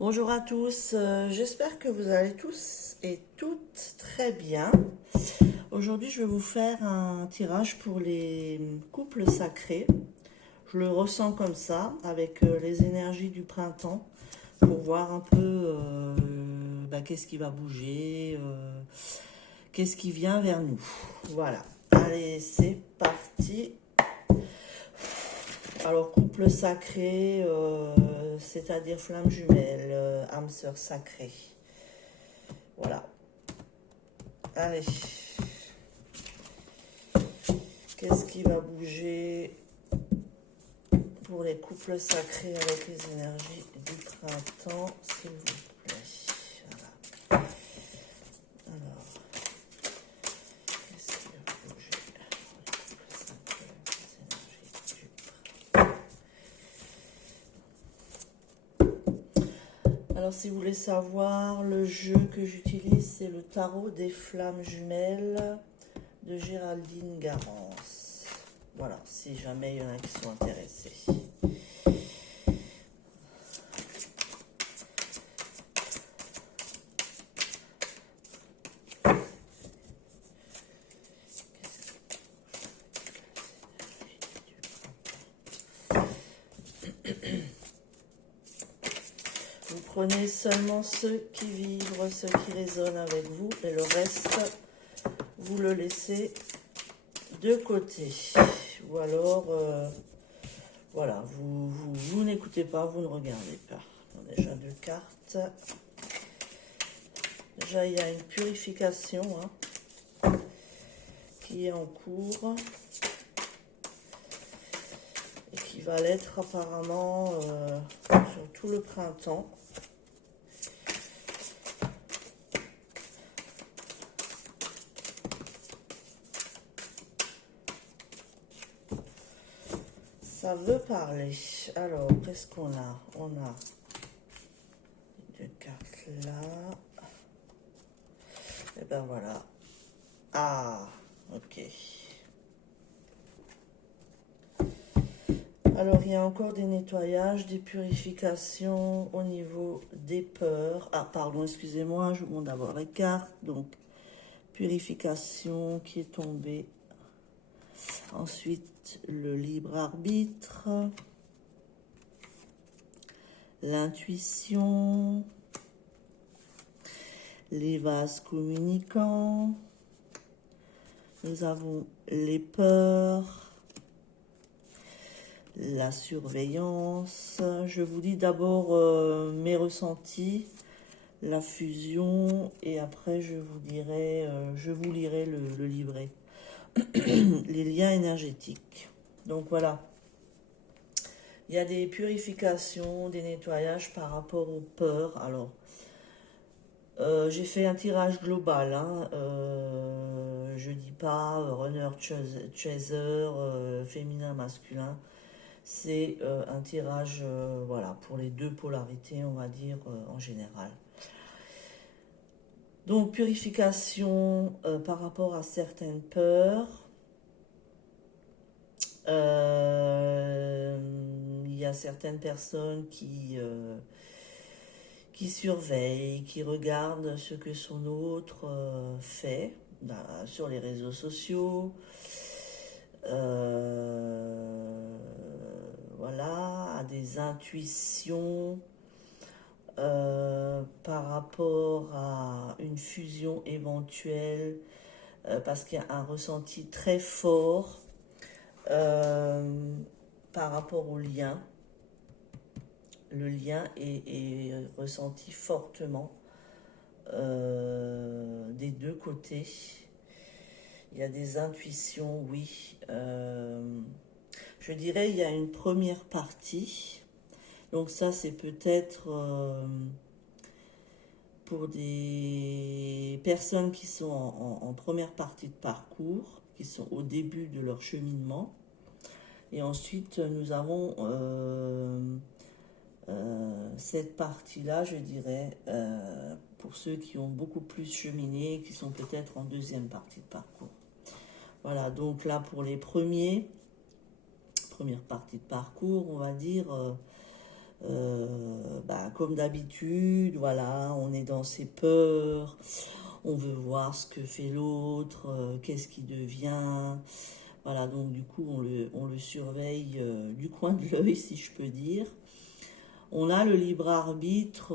Bonjour à tous, j'espère que vous allez tous et toutes très bien. Aujourd'hui, je vais vous faire un tirage pour les couples sacrés. Je le ressens comme ça, avec les énergies du printemps, pour voir un peu qu'est-ce qui va bouger, qu'est-ce qui vient vers nous. Voilà, allez, c'est parti. Alors, couple sacré, c'est-à-dire flamme jumelle, âme sœur sacrée. Voilà. Allez. Qu'est-ce qui va bouger pour les couples sacrés avec les énergies du printemps, s'il vous plaît. Voilà. Alors, qu'est-ce qui va bouger pour les couples sacrés avec les énergies du printemps? Alors, si vous voulez savoir, le jeu que j'utilise, c'est le tarot des flammes jumelles de Géraldine Garance. Voilà, si jamais il y en a qui sont intéressés. Vous prenez seulement ceux qui vibrent, ceux qui résonnent avec vous, et le reste, vous le laissez de côté. Ou alors, voilà, vous n'écoutez pas, vous ne regardez pas. Alors, déjà deux cartes. Déjà, il y a une purification qui est en cours et qui va l'être apparemment sur tout le printemps. Ça veut parler. Alors, qu'est-ce qu'on a? On a deux cartes là. Et ben voilà. Ah, ok. Alors, il y a encore des nettoyages, des purifications au niveau des peurs. Ah, pardon, excusez-moi, je vous montre d'abord les cartes. Donc, purification qui est tombée. Ensuite, le libre arbitre. L'intuition. Les vases communicants. Nous avons les peurs. La surveillance. Je vous dis d'abord mes ressentis, la fusion, et après je vous dirai, je vous lirai le livret. Les liens énergétiques. Donc voilà. Il y a des purifications, des nettoyages par rapport aux peurs. Alors, j'ai fait un tirage global. Je dis pas runner, chaser, féminin, masculin. C'est un tirage voilà, pour les deux polarités, on va dire, en général. Donc, purification par rapport à certaines peurs. Il y a certaines personnes qui surveillent, qui regardent ce que son autre fait sur les réseaux sociaux. Voilà, à des intuitions par rapport à une fusion éventuelle, parce qu'il y a un ressenti très fort par rapport au lien. Le lien est ressenti fortement des deux côtés. Il y a des intuitions, oui. Je dirais il y a une première partie. Donc ça, c'est peut-être pour des personnes qui sont en première partie de parcours, qui sont au début de leur cheminement. Et ensuite, nous avons cette partie-là, je dirais, pour ceux qui ont beaucoup plus cheminé, qui sont peut-être en deuxième partie de parcours. Voilà, donc là, pour les première partie de parcours, on va dire, Comme d'habitude, voilà, on est dans ses peurs, on veut voir ce que fait l'autre, qu'est-ce qui devient. Voilà, donc du coup, on le surveille du coin de l'œil, si je peux dire. On a le libre arbitre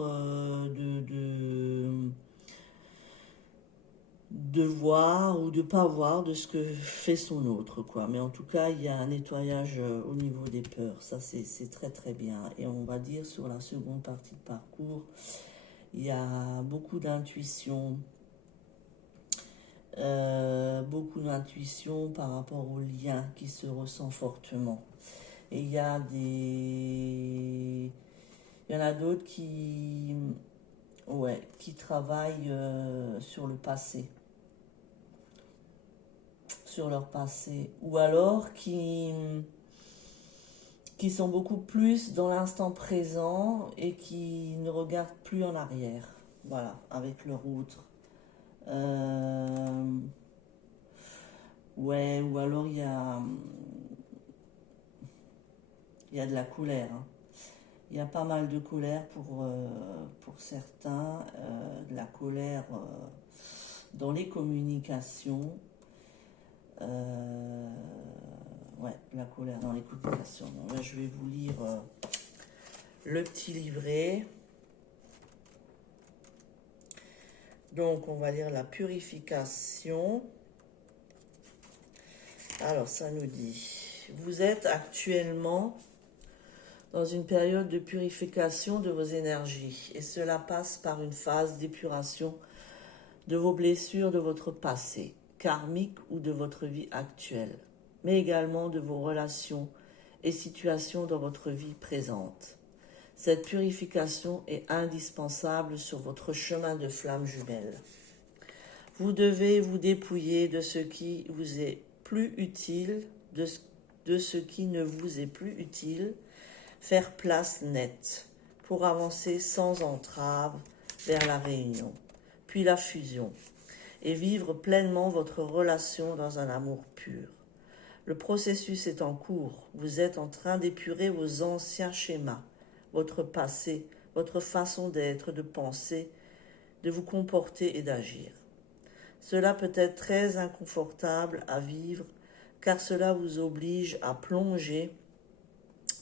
de voir ou de pas voir de ce que fait son autre, quoi. Mais en tout cas, il y a un nettoyage au niveau des peurs. Ça, c'est très très bien. Et on va dire sur la seconde partie de parcours, il y a beaucoup d'intuition par rapport au lien qui se ressent fortement. Et il y en a d'autres qui travaillent sur leur passé, ou alors qui sont beaucoup plus dans l'instant présent et qui ne regardent plus en arrière, voilà, avec leur outre. Euh, ouais, ou alors il y a de la colère, hein. Il y a pas mal de colère pour certains, de la colère dans les communications. Euh, ouais, la colère dans les communications. Bon, là, je vais vous lire le petit livret. Donc, on va lire la purification. Alors, ça nous dit, vous êtes actuellement dans une période de purification de vos énergies et cela passe par une phase d'épuration de vos blessures de votre passé, karmique ou de votre vie actuelle, mais également de vos relations et situations dans votre vie présente. Cette purification est indispensable sur votre chemin de flamme jumelle. Vous devez vous dépouiller de ce qui vous est plus utile, de ce qui ne vous est plus utile, faire place nette pour avancer sans entrave vers la réunion, puis la fusion, et vivre pleinement votre relation dans un amour pur. Le processus est en cours, vous êtes en train d'épurer vos anciens schémas, votre passé, votre façon d'être, de penser, de vous comporter et d'agir. Cela peut être très inconfortable à vivre car cela vous oblige à plonger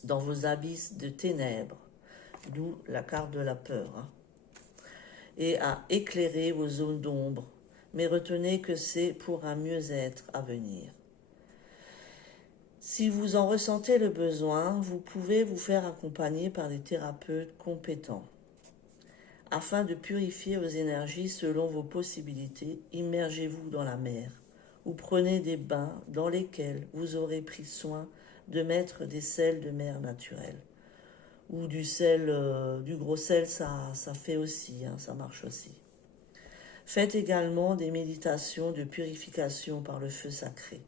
dans vos abysses de ténèbres, d'où la carte de la peur, hein, et à éclairer vos zones d'ombre, mais retenez que c'est pour un mieux-être à venir. Si vous en ressentez le besoin, vous pouvez vous faire accompagner par des thérapeutes compétents. Afin de purifier vos énergies selon vos possibilités, immergez-vous dans la mer ou prenez des bains dans lesquels vous aurez pris soin de mettre des sels de mer naturels. Ou du sel, du gros sel, ça fait aussi, hein, ça marche aussi. Faites également des méditations de purification par le feu sacré.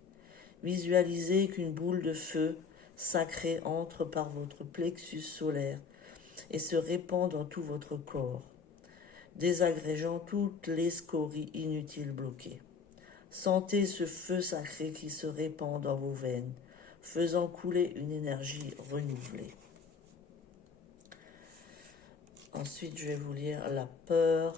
Visualisez qu'une boule de feu sacré entre par votre plexus solaire et se répand dans tout votre corps, désagrégeant toutes les scories inutiles bloquées. Sentez ce feu sacré qui se répand dans vos veines, faisant couler une énergie renouvelée. Ensuite, je vais vous lire la peur.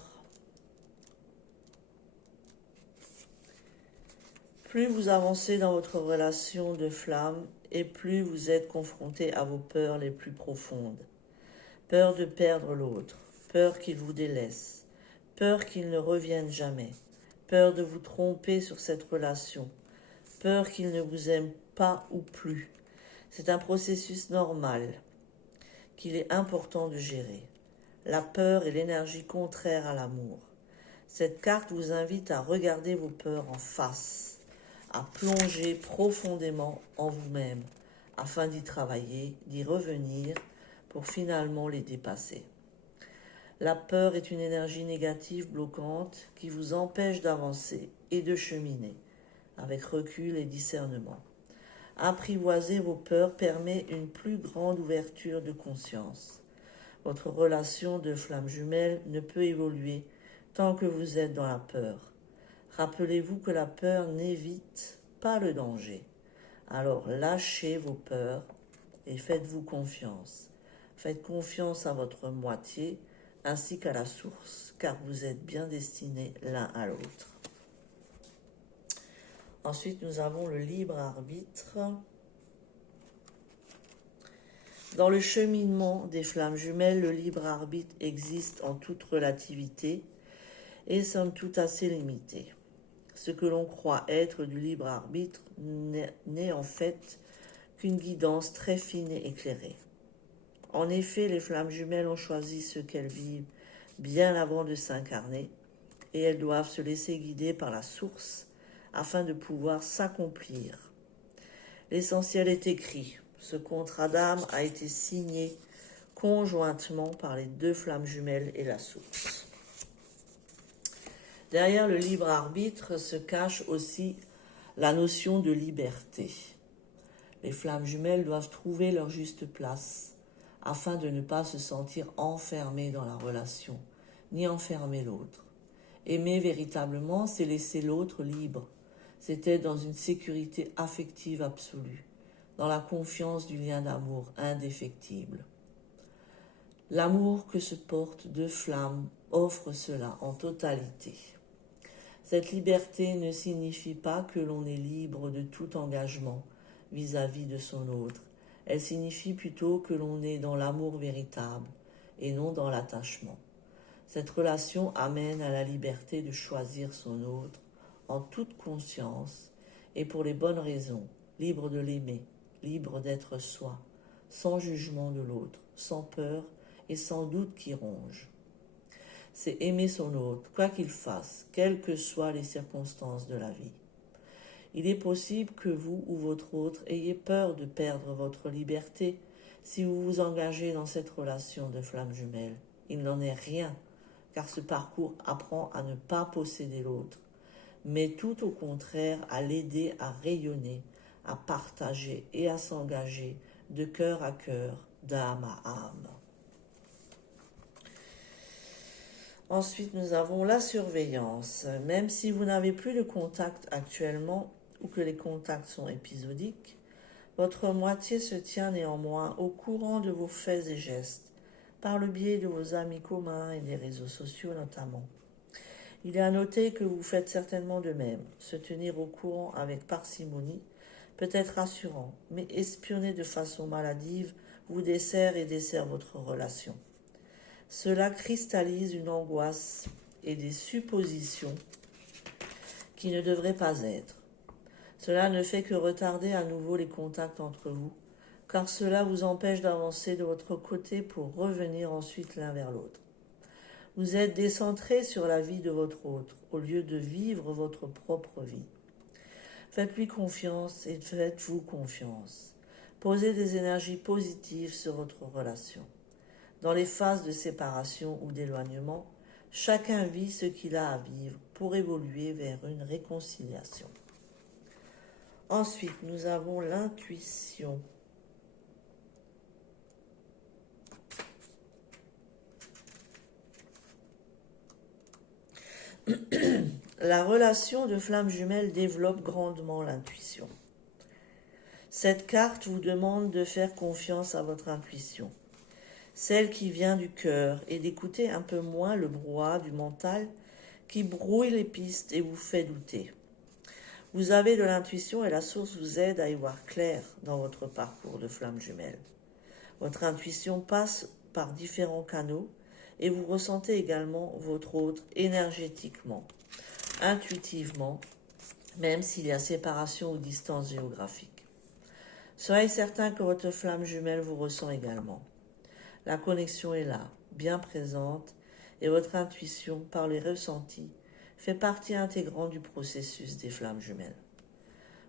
Plus vous avancez dans votre relation de flamme et plus vous êtes confronté à vos peurs les plus profondes. Peur de perdre l'autre, peur qu'il vous délaisse, peur qu'il ne revienne jamais, peur de vous tromper sur cette relation, peur qu'il ne vous aime pas ou plus. C'est un processus normal qu'il est important de gérer. La peur est l'énergie contraire à l'amour. Cette carte vous invite à regarder vos peurs en face, à plonger profondément en vous-même, afin d'y travailler, d'y revenir, pour finalement les dépasser. La peur est une énergie négative bloquante qui vous empêche d'avancer et de cheminer, avec recul et discernement. Apprivoiser vos peurs permet une plus grande ouverture de conscience. Votre relation de flamme jumelle ne peut évoluer tant que vous êtes dans la peur. Rappelez-vous que la peur n'évite pas le danger. Alors lâchez vos peurs et faites-vous confiance. Faites confiance à votre moitié ainsi qu'à la source, car vous êtes bien destinés l'un à l'autre. Ensuite, nous avons le libre arbitre. Dans le cheminement des flammes jumelles, le libre arbitre existe en toute relativité et somme toute assez limité. Ce que l'on croit être du libre arbitre n'est en fait qu'une guidance très fine et éclairée. En effet, les flammes jumelles ont choisi ce qu'elles vivent bien avant de s'incarner, et elles doivent se laisser guider par la source afin de pouvoir s'accomplir. L'essentiel est écrit. Ce contrat d'âme a été signé conjointement par les deux flammes jumelles et la source. Derrière le libre arbitre se cache aussi la notion de liberté. Les flammes jumelles doivent trouver leur juste place afin de ne pas se sentir enfermées dans la relation, ni enfermer l'autre. Aimer véritablement, c'est laisser l'autre libre. C'est être dans une sécurité affective absolue, dans la confiance du lien d'amour indéfectible. L'amour que se portent deux flammes offre cela en totalité. Cette liberté ne signifie pas que l'on est libre de tout engagement vis-à-vis de son autre. Elle signifie plutôt que l'on est dans l'amour véritable et non dans l'attachement. Cette relation amène à la liberté de choisir son autre en toute conscience et pour les bonnes raisons, libre de l'aimer, libre d'être soi, sans jugement de l'autre, sans peur et sans doute qui ronge. C'est aimer son autre, quoi qu'il fasse, quelles que soient les circonstances de la vie. Il est possible que vous ou votre autre ayez peur de perdre votre liberté si vous vous engagez dans cette relation de flamme jumelle. Il n'en est rien, car ce parcours apprend à ne pas posséder l'autre, mais tout au contraire à l'aider à rayonner, à partager et à s'engager de cœur à cœur, d'âme à âme. Ensuite, nous avons la surveillance. Même si vous n'avez plus de contact actuellement ou que les contacts sont épisodiques, votre moitié se tient néanmoins au courant de vos faits et gestes, par le biais de vos amis communs et des réseaux sociaux notamment. Il est à noter que vous faites certainement de même. Se tenir au courant avec parcimonie peut être rassurant, mais espionner de façon maladive vous dessert et dessert votre relation. Cela cristallise une angoisse et des suppositions qui ne devraient pas être. Cela ne fait que retarder à nouveau les contacts entre vous, car cela vous empêche d'avancer de votre côté pour revenir ensuite l'un vers l'autre. Vous êtes décentré sur la vie de votre autre, au lieu de vivre votre propre vie. Faites-lui confiance et faites-vous confiance. Posez des énergies positives sur votre relation. Dans les phases de séparation ou d'éloignement, chacun vit ce qu'il a à vivre pour évoluer vers une réconciliation. Ensuite, nous avons l'intuition. La relation de flamme jumelle développe grandement l'intuition. Cette carte vous demande de faire confiance à votre intuition, celle qui vient du cœur, et d'écouter un peu moins le brouhaha du mental qui brouille les pistes et vous fait douter. Vous avez de l'intuition et la source vous aide à y voir clair dans votre parcours de flamme jumelle. Votre intuition passe par différents canaux et vous ressentez également votre autre énergétiquement, intuitivement, même s'il y a séparation ou distance géographique. Soyez certain que votre flamme jumelle vous ressent également. La connexion est là, bien présente, et votre intuition, par les ressentis, fait partie intégrante du processus des flammes jumelles.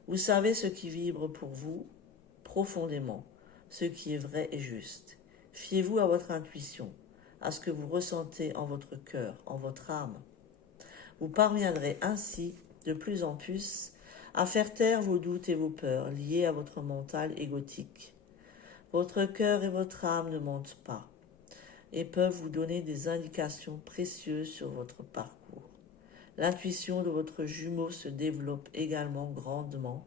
Vous savez ce qui vibre pour vous profondément, ce qui est vrai et juste. Fiez-vous à votre intuition, à ce que vous ressentez en votre cœur, en votre âme. Vous parviendrez ainsi, de plus en plus, à faire taire vos doutes et vos peurs liés à votre mental égotique. Votre cœur et votre âme ne mentent pas et peuvent vous donner des indications précieuses sur votre parcours. L'intuition de votre jumeau se développe également grandement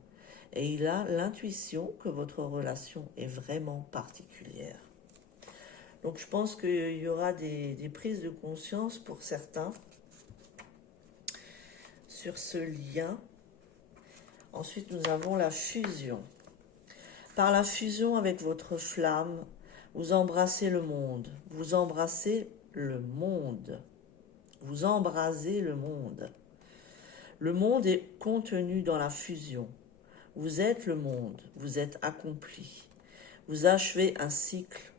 et il a l'intuition que votre relation est vraiment particulière. Donc je pense qu'il y aura des prises de conscience pour certains sur ce lien. Ensuite, nous avons la fusion. Par la fusion avec votre flamme, vous embrassez le monde. Vous embrassez le monde. Vous embrasez le monde. Le monde est contenu dans la fusion. Vous êtes le monde. Vous êtes accompli. Vous achevez un cycle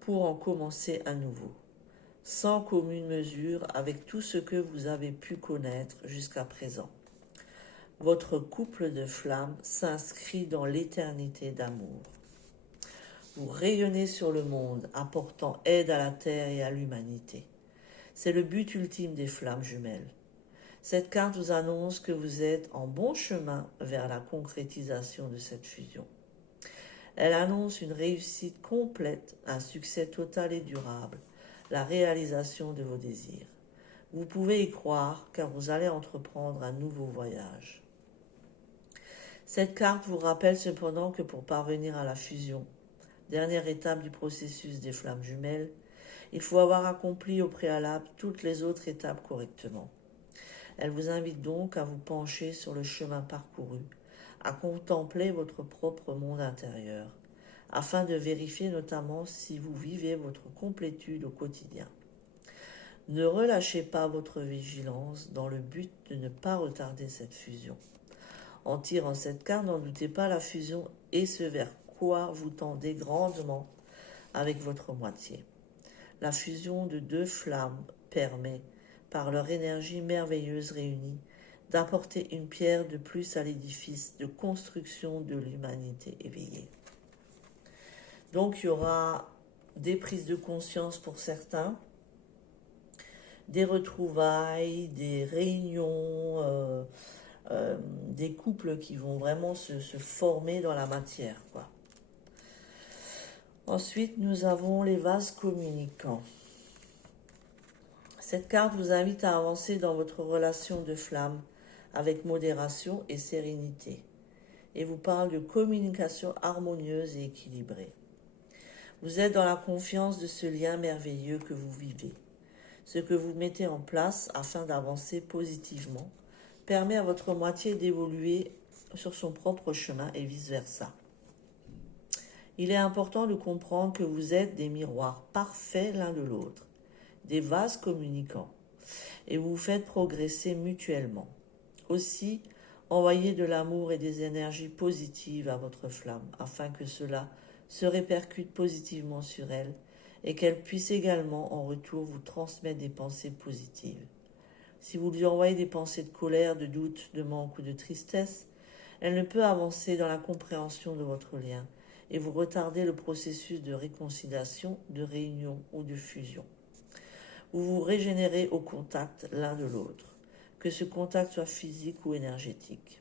pour en commencer un nouveau, sans commune mesure avec tout ce que vous avez pu connaître jusqu'à présent. Votre couple de flammes s'inscrit dans l'éternité d'amour. Vous rayonnez sur le monde, apportant aide à la terre et à l'humanité. C'est le but ultime des flammes jumelles. Cette carte vous annonce que vous êtes en bon chemin vers la concrétisation de cette fusion. Elle annonce une réussite complète, un succès total et durable, la réalisation de vos désirs. Vous pouvez y croire car vous allez entreprendre un nouveau voyage. Cette carte vous rappelle cependant que pour parvenir à la fusion, dernière étape du processus des flammes jumelles, il faut avoir accompli au préalable toutes les autres étapes correctement. Elle vous invite donc à vous pencher sur le chemin parcouru, à contempler votre propre monde intérieur, afin de vérifier notamment si vous vivez votre complétude au quotidien. Ne relâchez pas votre vigilance dans le but de ne pas retarder cette fusion. En tirant cette carte, n'en doutez pas, la fusion est ce vers quoi vous tendez grandement avec votre moitié. La fusion de deux flammes permet, par leur énergie merveilleuse réunie, d'apporter une pierre de plus à l'édifice de construction de l'humanité éveillée. Donc il y aura des prises de conscience pour certains, des retrouvailles, des réunions, des couples qui vont vraiment se former dans la matière, quoi. Ensuite, nous avons les vases communicants. Cette carte vous invite à avancer dans votre relation de flamme avec modération et sérénité et vous parle de communication harmonieuse et équilibrée. Vous êtes dans la confiance de ce lien merveilleux que vous vivez. Ce que vous mettez en place afin d'avancer positivement permet à votre moitié d'évoluer sur son propre chemin et vice-versa. Il est important de comprendre que vous êtes des miroirs parfaits l'un de l'autre, des vases communicants, et vous vous faites progresser mutuellement. Aussi, envoyez de l'amour et des énergies positives à votre flamme, afin que cela se répercute positivement sur elle et qu'elle puisse également en retour vous transmettre des pensées positives. Si vous lui envoyez des pensées de colère, de doute, de manque ou de tristesse, elle ne peut avancer dans la compréhension de votre lien et vous retardez le processus de réconciliation, de réunion ou de fusion. Vous vous régénérez au contact l'un de l'autre, que ce contact soit physique ou énergétique.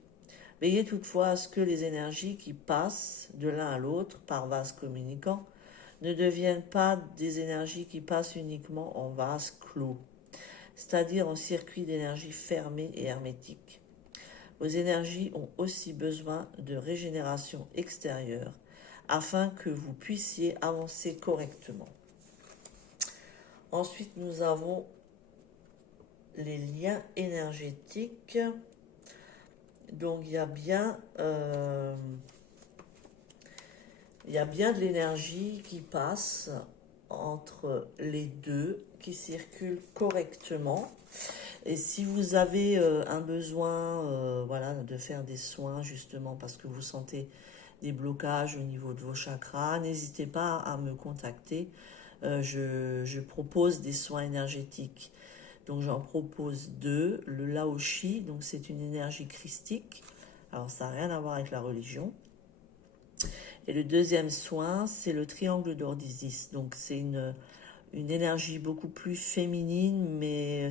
Veillez toutefois à ce que les énergies qui passent de l'un à l'autre par vase communicant ne deviennent pas des énergies qui passent uniquement en vase clos, c'est-à-dire en circuit d'énergie fermé et hermétique. Vos énergies ont aussi besoin de régénération extérieure afin que vous puissiez avancer correctement. Ensuite, nous avons les liens énergétiques. Donc, il y a bien de l'énergie qui passe entre les deux, qui circule correctement. Et si vous avez un besoin de faire des soins, justement, parce que vous sentez des blocages au niveau de vos chakras, n'hésitez pas à me contacter. Je propose des soins énergétiques. Donc j'en propose 2. Le Laoshi, donc c'est une énergie christique. Alors ça n'a rien à voir avec la religion. Et le deuxième soin, c'est le triangle d'or d'Isis. Donc c'est une énergie beaucoup plus féminine, mais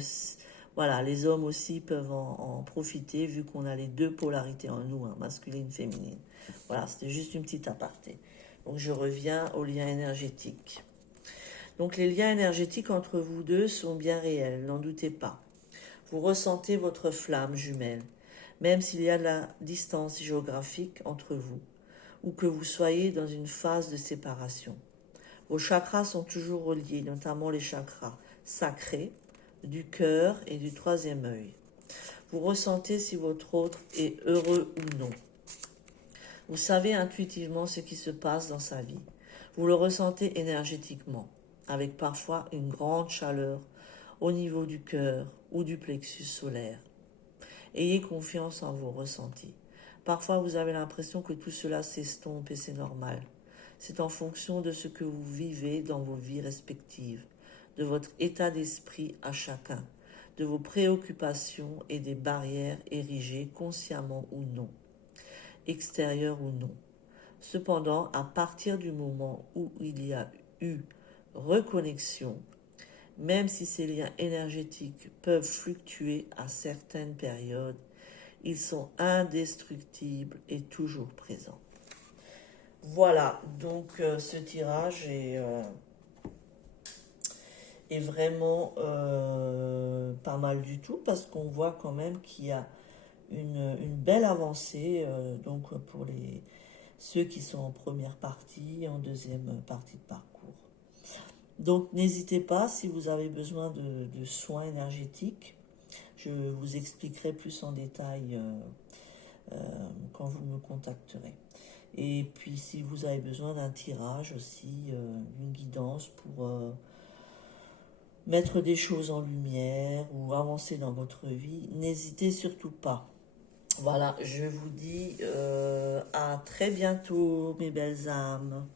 voilà, les hommes aussi peuvent en profiter vu qu'on a les deux polarités en nous, masculine, féminine. Voilà, c'était juste une petite aparté. Donc je reviens aux liens énergétiques. Donc les liens énergétiques entre vous deux sont bien réels, n'en doutez pas. Vous ressentez votre flamme jumelle, même s'il y a de la distance géographique entre vous, ou que vous soyez dans une phase de séparation. Vos chakras sont toujours reliés, notamment les chakras sacrés, du cœur et du troisième œil. Vous ressentez si votre autre est heureux ou non. Vous savez intuitivement ce qui se passe dans sa vie. Vous le ressentez énergétiquement, avec parfois une grande chaleur au niveau du cœur ou du plexus solaire. Ayez confiance en vos ressentis. Parfois, vous avez l'impression que tout cela s'estompe et c'est normal. C'est en fonction de ce que vous vivez dans vos vies respectives, de votre état d'esprit à chacun, de vos préoccupations et des barrières érigées consciemment ou non, extérieures ou non. Cependant, à partir du moment où il y a eu reconnexion, même si ces liens énergétiques peuvent fluctuer à certaines périodes, ils sont indestructibles et toujours présents. Voilà, donc ce tirage est vraiment pas mal du tout parce qu'on voit quand même qu'il y a une belle avancée donc pour ceux qui sont en première partie et en deuxième partie de parcours. Donc n'hésitez pas si vous avez besoin de soins énergétiques. Je vous expliquerai plus en détail quand vous me contacterez. Et puis si vous avez besoin d'un tirage aussi, d'une guidance pour mettre des choses en lumière ou avancer dans votre vie, n'hésitez surtout pas. Voilà, je vous dis à très bientôt mes belles âmes.